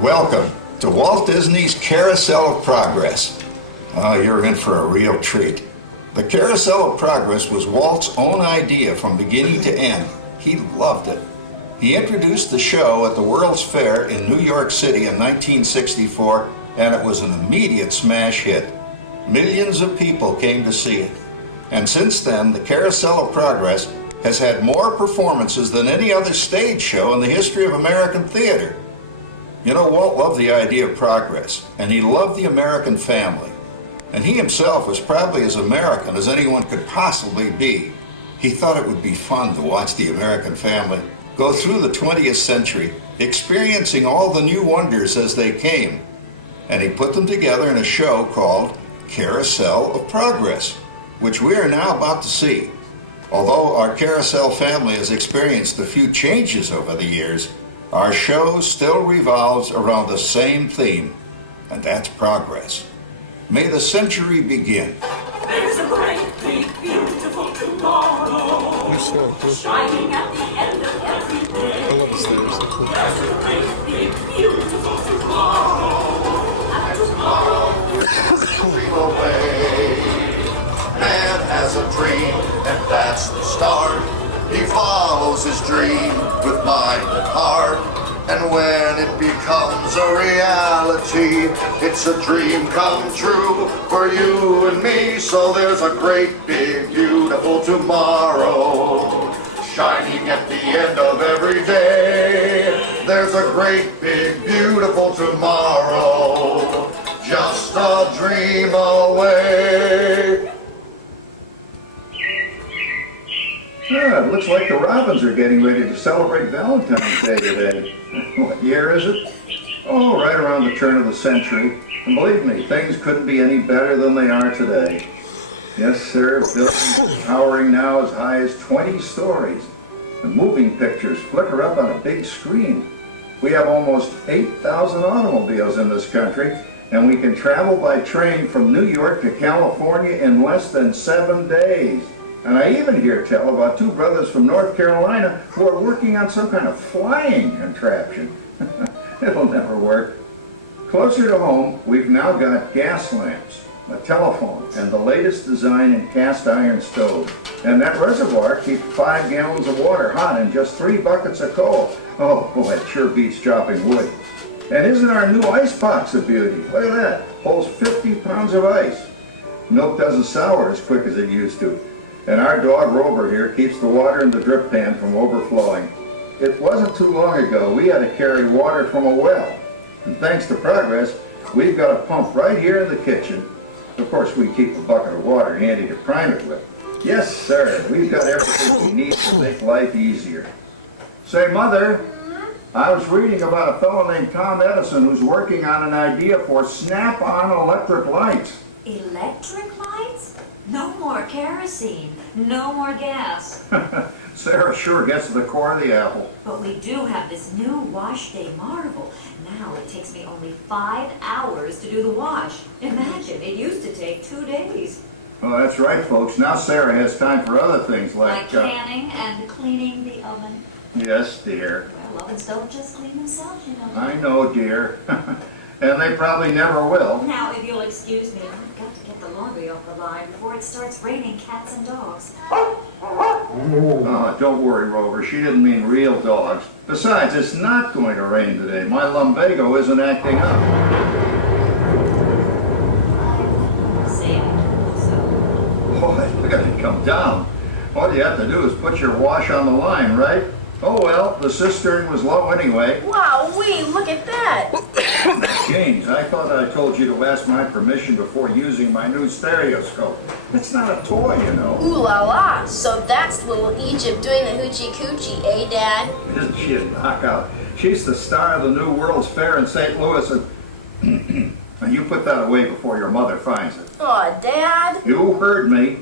Welcome to Walt Disney's Carousel of Progress. Oh, you're in for a real treat. The Carousel of Progress was Walt's own idea from beginning to end. He loved it. He introduced the show at the World's Fair in New York City in 1964, and it was an immediate smash hit. Millions of people came to see it. And since then, the Carousel of Progress has had more performances than any other stage show in the history of American theater. You know, Walt loved the idea of progress, and he loved the American family. And he himself was probably as American as anyone could possibly be. He thought it would be fun to watch the American family go through the 20th century, experiencing all the new wonders as they came. And he put them together in a show called Carousel of Progress, which we are now about to see. Although our Carousel family has experienced a few changes over the years, our show still revolves around the same theme, and that's progress. May the century begin. There's a bright, big, beautiful tomorrow, shining at the end of every day. There's a great, big, beautiful tomorrow, and tomorrow is a dream away. Man has a dream, and that's the start. He follows his dream with mind and heart. And when it becomes a reality, it's a dream come true for you and me. So there's a great, big, beautiful tomorrow shining at the end of every day. There's a great, big, beautiful tomorrow, just a dream away. Yeah, it looks like the Robins are getting ready to celebrate Valentine's Day today. What year is it? Oh, right around the turn of the century. And believe me, things couldn't be any better than they are today. Yes, sir, buildings towering now as high as 20 stories. And moving pictures flicker up on a big screen. We have almost 8,000 automobiles in this country, and we can travel by train from New York to California in less than 7 days. And I even hear tell about two brothers from North Carolina who are working on some kind of flying contraption. It'll never work. Closer to home, we've now got gas lamps, a telephone, and the latest design in cast iron stoves. And that reservoir keeps 5 gallons of water hot in just 3 buckets of coal. Oh, boy, it sure beats chopping wood. And isn't our new ice box a beauty? Look at that. Holds 50 pounds of ice. Milk doesn't sour as quick as it used to. And our dog Rover here keeps the water in the drip pan from overflowing. It wasn't too long ago we had to carry water from a well. And thanks to progress, we've got a pump right here in the kitchen. Of course, we keep a bucket of water handy to prime it with. Yes, sir, we've got everything we need to make life easier. Say, Mother, I was reading about a fellow named Tom Edison who's working on an idea for snap-on electric lights. Electric lights? No more kerosene, no more gas. Sarah sure gets to the core of the apple. But we do have this new wash day marvel. Now it takes me only 5 hours to do the wash. Imagine, it used to take 2 days. Oh, that's right, folks. Now Sarah has time for other things like canning and cleaning the oven. Yes, dear. Well, ovens don't just clean themselves, you know. I know, dear. And they probably never will. Now, if you'll excuse me, I've got to get the laundry off the line before it starts raining cats and dogs. Oh, don't worry, Rover. She didn't mean real dogs. Besides, it's not going to rain today. My lumbago isn't acting up. See, so. Boy, look at it come down. All you have to do is put your wash on the line, right? Oh, well, the cistern was low anyway. Wow-wee, look at that. James, I thought I told you to ask my permission before using my new stereoscope. It's not a toy, you know. Ooh la la, so that's little Egypt doing the hoochie coochie, eh, Dad? Isn't she a knockout? She's the star of the new World's Fair in St. Louis, and you put that away before your mother finds it. Aw, Dad. You heard me.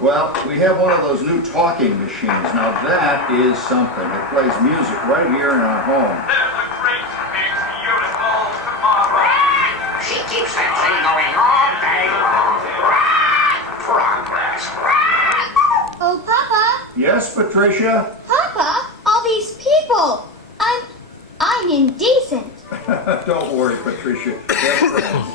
Well, we have one of those new talking machines. Now that is something. It plays music right here in our home. there's a great, big, beautiful tomorrow. She keeps that thing going all day long. Progress. Oh, Papa! Yes, Patricia? Papa, all these people! I'm indecent. Don't worry, Patricia. They're friends.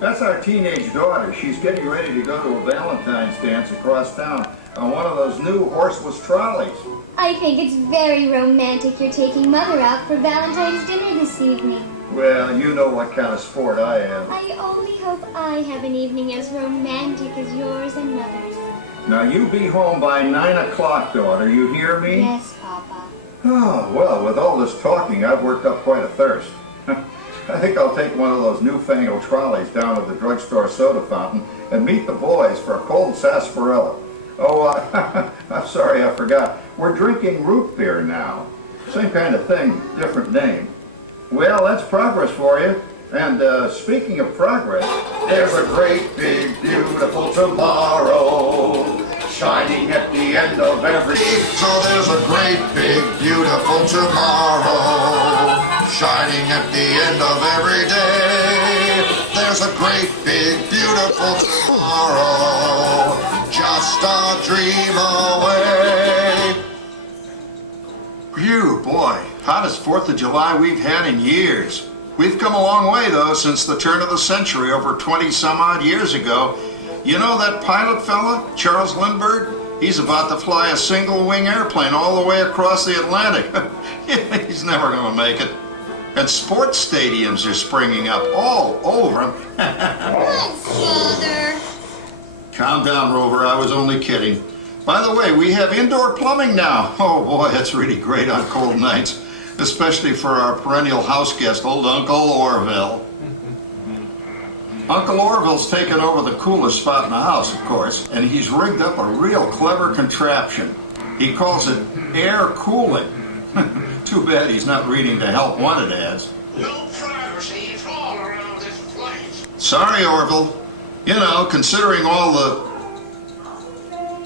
That's our teenage daughter. She's getting ready to go to a Valentine's dance across town on one of those new horseless trolleys. I think it's very romantic you're taking Mother out for Valentine's dinner this evening. Well, you know what kind of sport I am. I only hope I have an evening as romantic as yours and Mother's. Now, you be home by 9 o'clock, daughter. You hear me? Yes, Papa. Oh, well, with all this talking, I've worked up quite a thirst. I think I'll take one of those newfangled trolleys down to the drugstore soda fountain and meet the boys for a cold sarsaparilla. Oh, I'm sorry, I forgot. We're drinking root beer now. Same kind of thing, different name. Well, that's progress for you. And speaking of progress, There's a great big beautiful tomorrow shining at the end of every day. So there's a great big beautiful tomorrow shining at the end of every day. There's a great big beautiful tomorrow just a dream away. phew, boy, hottest 4th of July we've had in years. We've come a long way, though, since the turn of the century, over 20-some-odd years ago. You know that pilot fella, Charles Lindbergh? He's about to fly a single-wing airplane all the way across the Atlantic. He's never going to make it. And sports stadiums are springing up all over. Father. Calm down, Rover. I was only kidding. By the way, we have indoor plumbing now. Oh, boy, that's really great on cold nights, especially for our perennial house guest, old Uncle Orville. Uncle Orville's taken over the coolest spot in the house, of course, and he's rigged up a real clever contraption. He calls it air cooling. Too bad he's not reading the help wanted ads. No privacy at all around this place. Sorry, Orville. You know, considering all the...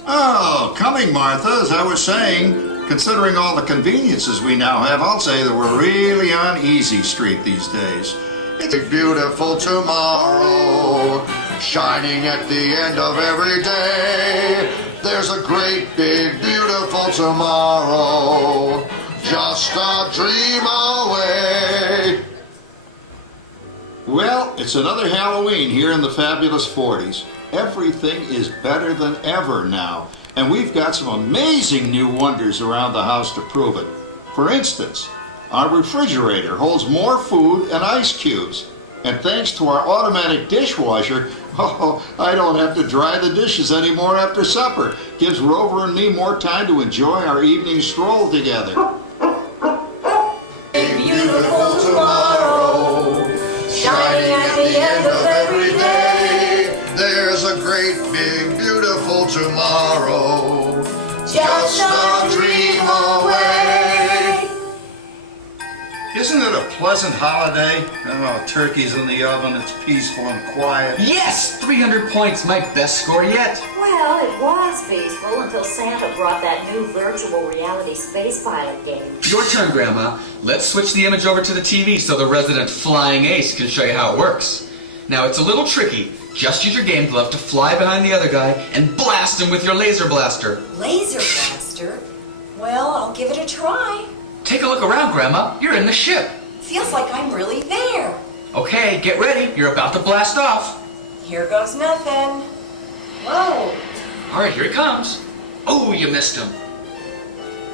Oh, coming, Martha, as I was saying, considering all the conveniences we now have, I'll say that we're really on easy street these days. It's a beautiful tomorrow shining at the end of every day. There's a great big beautiful tomorrow just a dream away. Well, it's another Halloween here in the fabulous 40s. Everything is better than ever now, and we've got some amazing new wonders around the house to prove it. For instance, our refrigerator holds more food and ice cubes. And thanks to our automatic dishwasher, I don't have to dry the dishes anymore after supper. Gives Rover and me more time to enjoy our evening stroll together. A beautiful tomorrow shining at the end of every day. There's a great big beautiful tomorrow just a dream away. Isn't it a pleasant holiday? Oh, turkey's in the oven, it's peaceful and quiet. Yes! 300 points, my best score yet. Well, it was peaceful until Santa brought that new virtual reality space pilot game. Your turn, Grandma. Let's switch the image over to the TV so the resident flying ace can show you how it works. Now, it's a little tricky. Just use your game glove to fly behind the other guy and blast him with your laser blaster. Laser blaster? Well, I'll give it a try. Take a look around, Grandma. You're in the ship. Feels like I'm really there. Okay, get ready. You're about to blast off. Here goes nothing. Whoa. All right, here he comes. Oh, you missed him.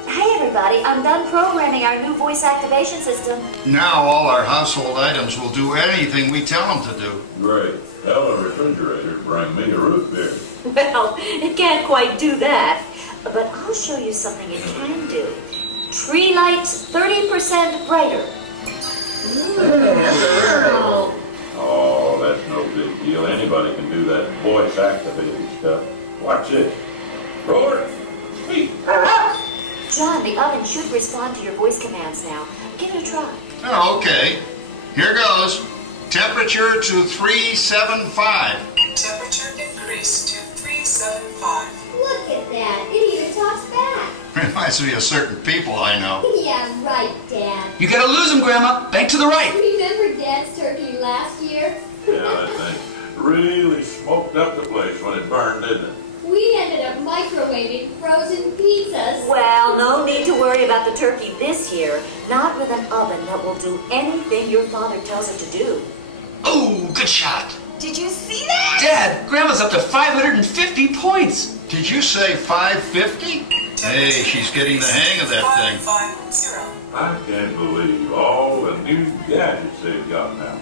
Hey everybody, I'm done programming our new voice activation system. Now all our household items will do anything we tell them to do. Great. Tell a refrigerator to bring me a root beer. Well, it can't quite do that, but I'll show you something it can do. Tree lights 30% brighter. Oh, that's no big deal. Anybody can do that voice-activated stuff. Watch it. Roar. Speak. John, the oven should respond to your voice commands now. Give it a try. Oh, okay. Here goes. Temperature to 375. Temperature increased to 375. Look at that. It even talks back. Reminds me of certain people I know. Yeah, right, Dad. You gotta lose him, Grandma. Bank to the right. Remember Dad's turkey last year? Yeah, that thing really smoked up the place when it burned, didn't it? We ended up microwaving frozen pizzas. Well, no need to worry about the turkey this year. Not with an oven that will do anything your father tells it to do. Oh, good shot. Did you see that? Dad, Grandma's up to 550 points. Did you say 550? Hey, she's getting the hang of that thing. 550. I can't believe all the new gadgets they've got now.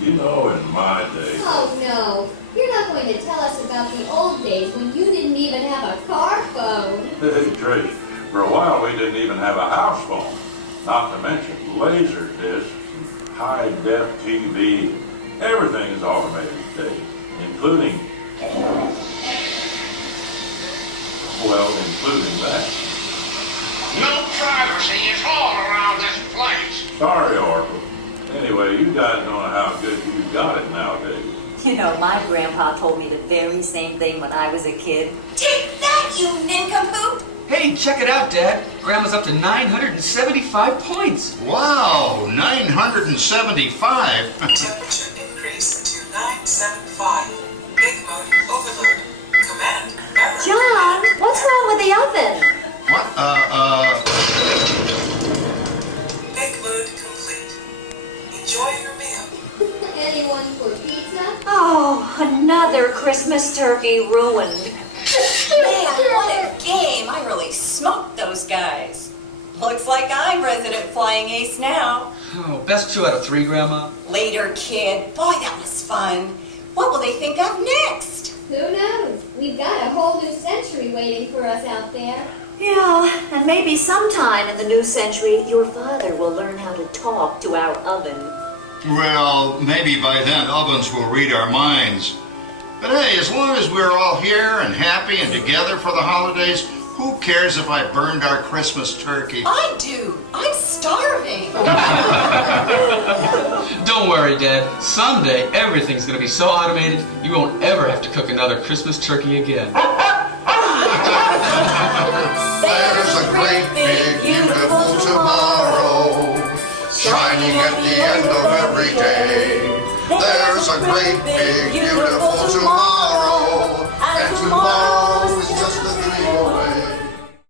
You know, in my day... Oh no, you're not going to tell us about the old days when you didn't even have a car phone. Hey, Trish, for a while we didn't even have a house phone. Not to mention laser discs, high-def TV. Everything is automated today, including that. No privacy is all around this place. Sorry, Oracle. Anyway, you guys don't know how good you got it nowadays. You know, my grandpa told me the very same thing when I was a kid. Take that, you nincompoop! Hey, check it out, Dad. Grandma's up to 975 points. Wow, 975. Temperature increase to 975. Big mode overload. Command error. John, what's wrong with the oven? What? Big mode complete. Enjoy your meal. Anyone for pizza? Oh, another Christmas turkey ruined. Man, what a game! I really smoked those guys. Looks like I'm resident flying ace now. Oh, best 2 out of 3, Grandma. Later, kid. Boy, that was fun. What will they think of next? Who knows? We've got a whole new century waiting for us out there. Yeah, and maybe sometime in the new century, your father will learn how to talk to our oven. Well, maybe by then ovens will read our minds. But hey, as long as we're all here and happy and together for the holidays, who cares if I burned our Christmas turkey? I do. I'm starving. Don't worry, Dad. Someday, everything's going to be so automated, you won't ever have to cook another Christmas turkey again. There's a great big beautiful tomorrow shining at the end of every day. There's a great big beautiful tomorrow, and tomorrow